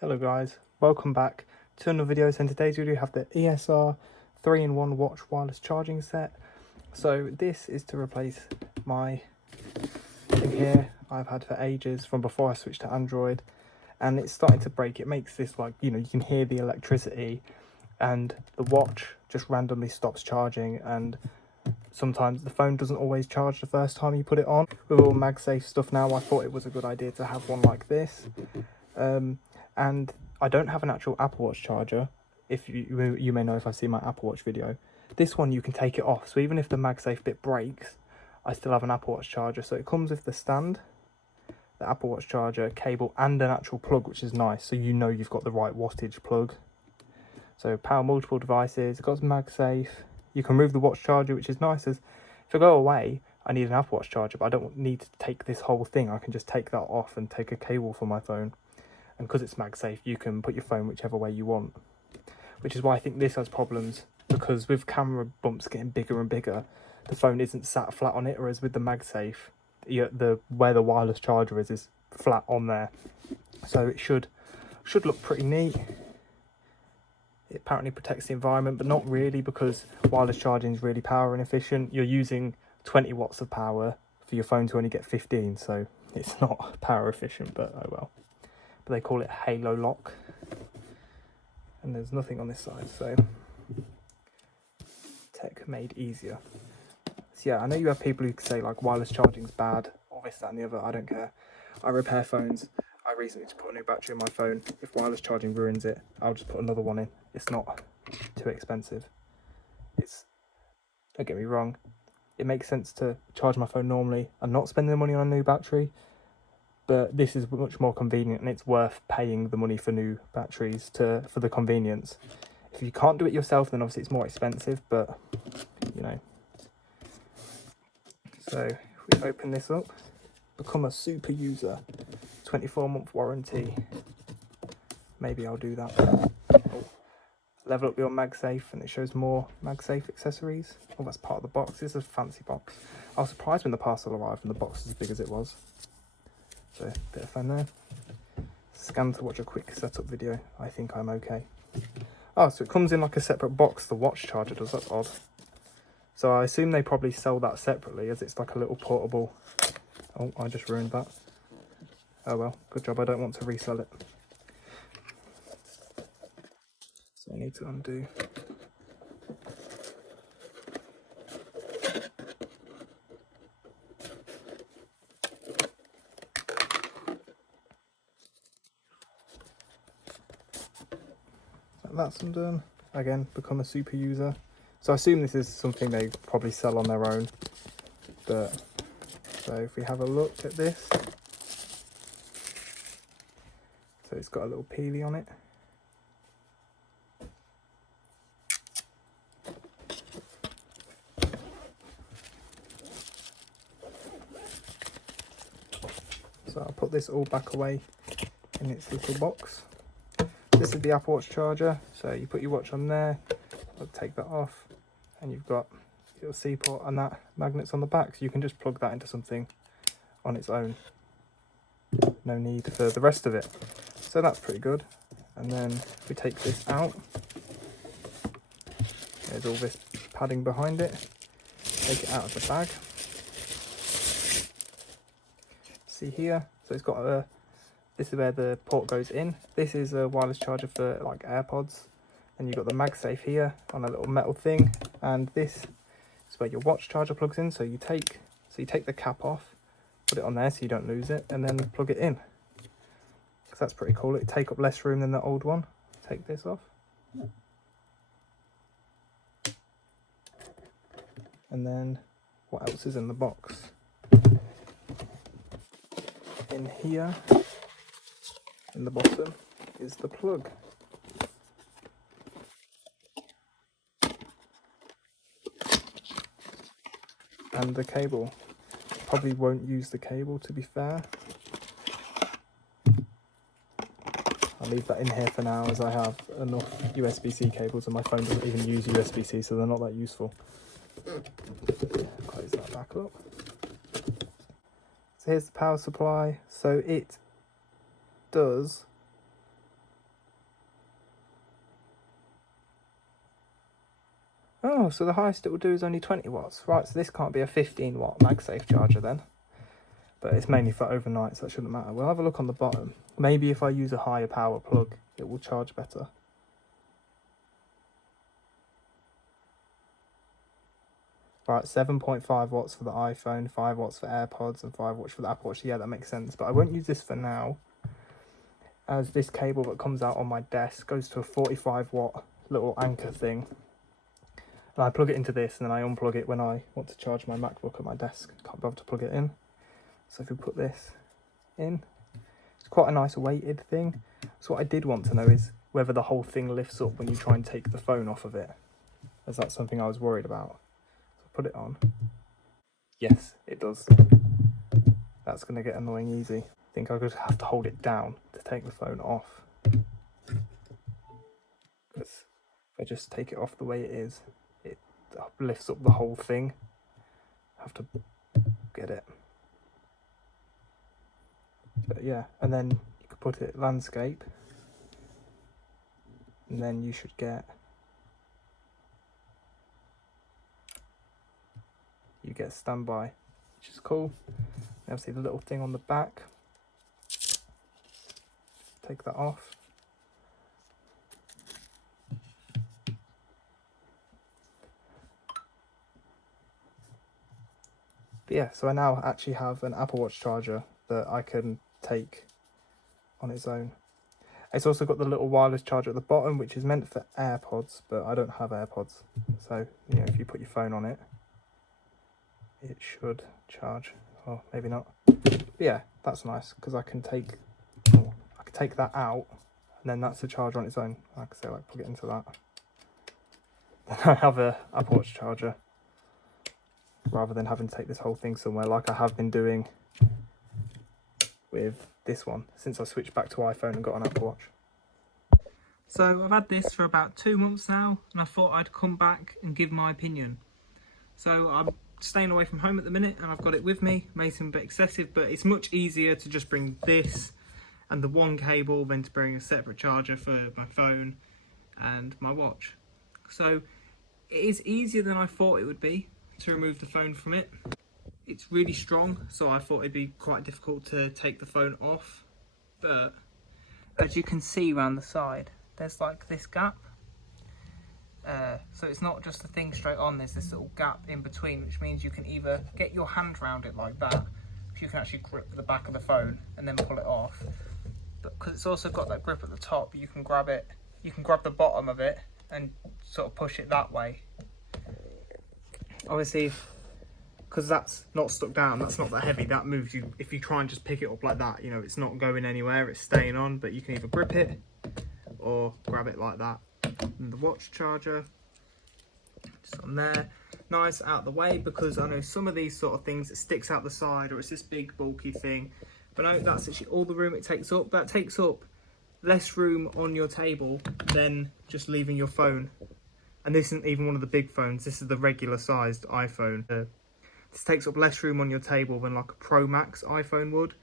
Hello guys, welcome back to another video. So in today's video we have the ESR 3-in-1 watch wireless charging set. So this is to replace my thing here I've had for ages from before I switched to Android, and it's starting to break. It makes this, like, you can hear the electricity and the watch just randomly stops charging, and sometimes the phone doesn't always charge the first time you put it on. With all Magsafe stuff now, I thought it was a good idea to have one like this. And I don't have an actual Apple Watch charger. If you may know if I've seen my Apple Watch video. This one you can take it off, so even if the Magsafe bit breaks, I still have an Apple Watch charger. So it comes with the stand, the Apple Watch charger, cable, and an actual plug, which is nice, so you know you've got the right wattage plug. So power multiple devices, it's got Magsafe. You can move the watch charger, which is nice, as if I go away, I need an Apple Watch charger, but I don't need to take this whole thing. I can just take that off and take a cable for my phone. And because it's Magsafe, you can put your phone whichever way you want. Which is why I think this has problems, because with camera bumps getting bigger and bigger, the phone isn't sat flat on it, whereas with the Magsafe, where the wireless charger is flat on there. So it should look pretty neat. It apparently protects the environment, but not really, because wireless charging is really power inefficient. You're using 20 watts of power for your phone to only get 15, so it's not power efficient, but oh well. But they call it Halo Lock, and there's nothing on this side, so tech made easier. So yeah, I know you have people who say like wireless charging's bad, or this, that and the other. I don't care. I repair phones. I recently just put a new battery in my phone. If wireless charging ruins it, I'll just put another one in. It's not too expensive. Don't get me wrong, it makes sense to charge my phone normally and not spend the money on a new battery, but this is much more convenient, and it's worth paying the money for new batteries for the convenience. If you can't do it yourself, then obviously it's more expensive, but you know. So if we open this up, become a super user, 24-month warranty. Maybe I'll do that. Oh. Level up your Magsafe, and it shows more Magsafe accessories. Oh, that's part of the box. This is a fancy box. I was surprised when the parcel arrived and the box was as big as it was. So, bit of fun there. Scan to watch a quick setup video. I think I'm okay. Oh, so it comes in like a separate box, the watch charger does. That's odd. So I assume they probably sell that separately, as it's like a little portable. Oh, I just ruined that. Oh well, good job. I don't want to resell it. So I need to undo. That's undone. Again, become a super user. So I assume this is something they probably sell on their own. But so if we have a look at this, so it's got a little peely on it. So I'll put this all back away in its little box. This is the Apple Watch charger, so you put your watch on there, I'll take that off, and you've got your C port and that magnets on the back, so you can just plug that into something on its own. No need for the rest of it. So that's pretty good. And then if we take this out, there's all this padding behind it. Take it out of the bag. See here, so it's got a, this is where the port goes in. This is a wireless charger for like AirPods. And you've got the Magsafe here on a little metal thing, and this is where your watch charger plugs in. So you take the cap off, put it on there so you don't lose it, and then plug it in. So that's pretty cool. It take up less room than the old one. Take this off. And then what else is in the box? In here, in the bottom, is the plug. And the cable. Probably won't use the cable, to be fair. I'll leave that in here for now, as I have enough USB-C cables and my phone doesn't even use USB-C, so they're not that useful. Close that back up. So here's the power supply. So it does Oh, so the highest it will do is only 20 watts. Right, so this can't be a 15 watt Magsafe charger then. But it's mainly for overnight, so that shouldn't matter. We'll have a look on the bottom. Maybe if I use a higher power plug, it will charge better. Right, 7.5 watts for the iPhone, 5 watts for AirPods, and 5 watts for the Apple Watch. Yeah, that makes sense. But I won't use this for now, as this cable that comes out on my desk goes to a 45 watt little anchor thing. And I plug it into this, and then I unplug it when I want to charge my MacBook at my desk. Can't bother to plug it in. So if we put this in, it's quite a nice weighted thing. So what I did want to know is whether the whole thing lifts up when you try and take the phone off of it, as that's something I was worried about. So put it on. Yes, it does. That's going to get annoying easy. I think I could have to hold it down to take the phone off. Because if I just take it off the way it is, it lifts up the whole thing. I have to get it. But yeah, and then you could put it landscape, and then you should get standby, which is cool. Now see the little thing on the back. Take that off. But yeah, so I now actually have an Apple Watch charger that I can take on its own. It's also got the little wireless charger at the bottom, which is meant for AirPods, but I don't have AirPods. So, you know, if you put your phone on it, it should charge. Or maybe not. But yeah, that's nice, because I can take that out, and then that's the charger on its own. Like I say, like plug it into that. Then I have a Apple Watch charger, rather than having to take this whole thing somewhere like I have been doing with this one since I switched back to iPhone and got an Apple Watch. So I've had this for about 2 months now, and I thought I'd come back and give my opinion. So I'm staying away from home at the minute, and I've got it with me. May seem a bit excessive, but it's much easier to just bring this and the one cable than to bring a separate charger for my phone and my watch. So it is easier than I thought it would be to remove the phone from it. It's really strong, so I thought it'd be quite difficult to take the phone off, but as you can see around the side, there's like this gap. So it's not just the thing straight on, there's this little gap in between, which means you can either get your hand around it like that, if you can actually grip the back of the phone and then pull it off. But because it's also got that grip at the top, you can grab it, you can grab the bottom of it and sort of push it that way. Obviously, because that's not stuck down, that's not that heavy, that moves you. If you try and just pick it up like that, you know, it's not going anywhere, it's staying on, but you can either grip it or grab it like that. And the watch charger, just on there, nice out the way, because I know some of these sort of things, it sticks out the side, or it's this big bulky thing, but no, that's actually all the room it takes up. That takes up less room on your table than just leaving your phone. And this isn't even one of the big phones, this is the regular sized iPhone. This takes up less room on your table than like a Pro Max iPhone would,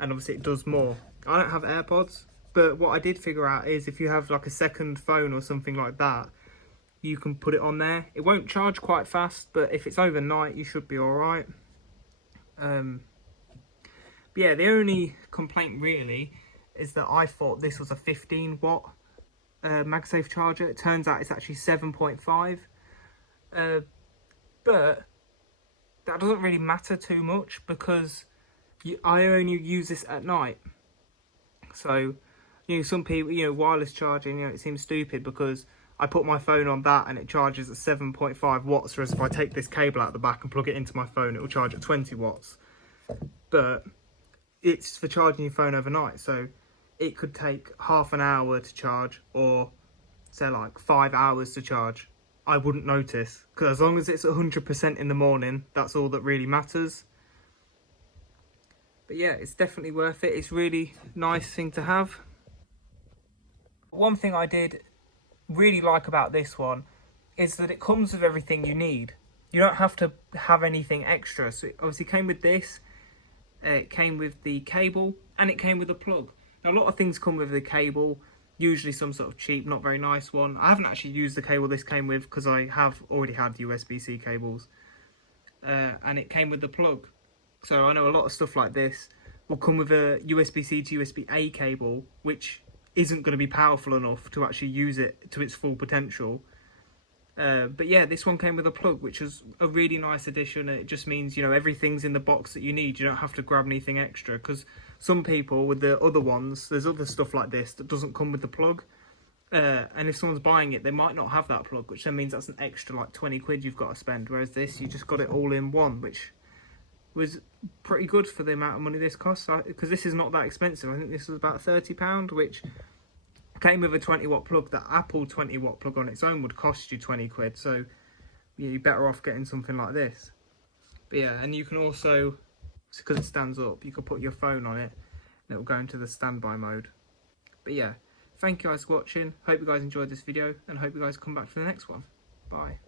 and obviously it does more. I don't have AirPods, but what I did figure out is if you have like a second phone or something like that, you can put it on there. It won't charge quite fast, but if it's overnight, you should be alright. But yeah, the only complaint really is that I thought this was a 15 watt Magsafe charger. It turns out it's actually 7.5. But that doesn't really matter too much, because I only use this at night. So, you know, some people, you know, wireless charging, you know, it seems stupid because I put my phone on that and it charges at 7.5 watts, whereas if I take this cable out the back and plug it into my phone, it will charge at 20 watts. But it's for charging your phone overnight, so it could take half an hour to charge, or say like 5 hours to charge. I wouldn't notice, because as long as it's 100% in the morning, that's all that really matters. But yeah, it's definitely worth it. It's really nice thing to have. One thing I did really like about this one is that it comes with everything you need. You don't have to have anything extra. So it obviously came with this, it came with the cable, and it came with a plug. Now a lot of things come with the cable, usually some sort of cheap, not very nice one. I haven't actually used the cable this came with because I have already had USB-C cables, and it came with the plug. So I know a lot of stuff like this will come with a USB-C to USB-A cable, which isn't going to be powerful enough to actually use it to its full potential. But yeah, this one came with a plug, which was a really nice addition. It just means, you know, everything's in the box that you need. You don't have to grab anything extra, because some people with the other ones, there's other stuff like this that doesn't come with the plug. And if someone's buying it, they might not have that plug, which then means that's an extra like 20 quid you've got to spend. Whereas this, you just got it all in one, which was pretty good for the amount of money this costs. Because this is not that expensive. I think this was about £30, which came with a 20-watt plug. The Apple 20-watt plug on its own would cost you 20 quid. So yeah, you're better off getting something like this. But yeah, and you can also, because it stands up, you can put your phone on it and it will go into the standby mode. But yeah, thank you guys for watching. Hope you guys enjoyed this video, and hope you guys come back for the next one. Bye.